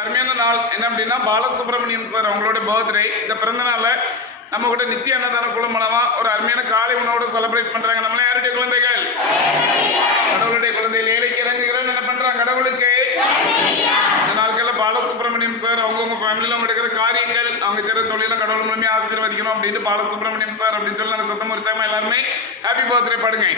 அருமையான நாள் என்ன அப்படின்னா பாலசுப்ரமணியம் சார் அவங்களோட பர்த்டே. இந்த பிறந்த நாள நம்ம கூட நித்திய அன்னதான குழு மூலமா ஒரு அருமையான காலை உணவோட செலிப்ரேட் பண்றாங்க. நம்மள யாருடைய குழந்தைகள்? கடவுளுடைய குழந்தைகள். ஏழைக்கு இறங்குகிறோம் என்ன பண்றாங்க? கடவுளுக்கு. இந்த நாட்களில் பாலசுப்ரமணியம் சார் அவங்கவுங்க ஃபேமிலியில் அவங்க எடுக்கிற காரியங்கள், அவங்க செய்கிற தொழில கடவுள் மூலமே ஆசீர்வதிக்கணும் அப்படின்ட்டு பாலசுப்ரமணியம் சார் அப்படின்னு சொல்லி நாங்கள் சத்தம் உற்சாகமா எல்லாருமே ஹாப்பி பர்த்டே பாடுங்க.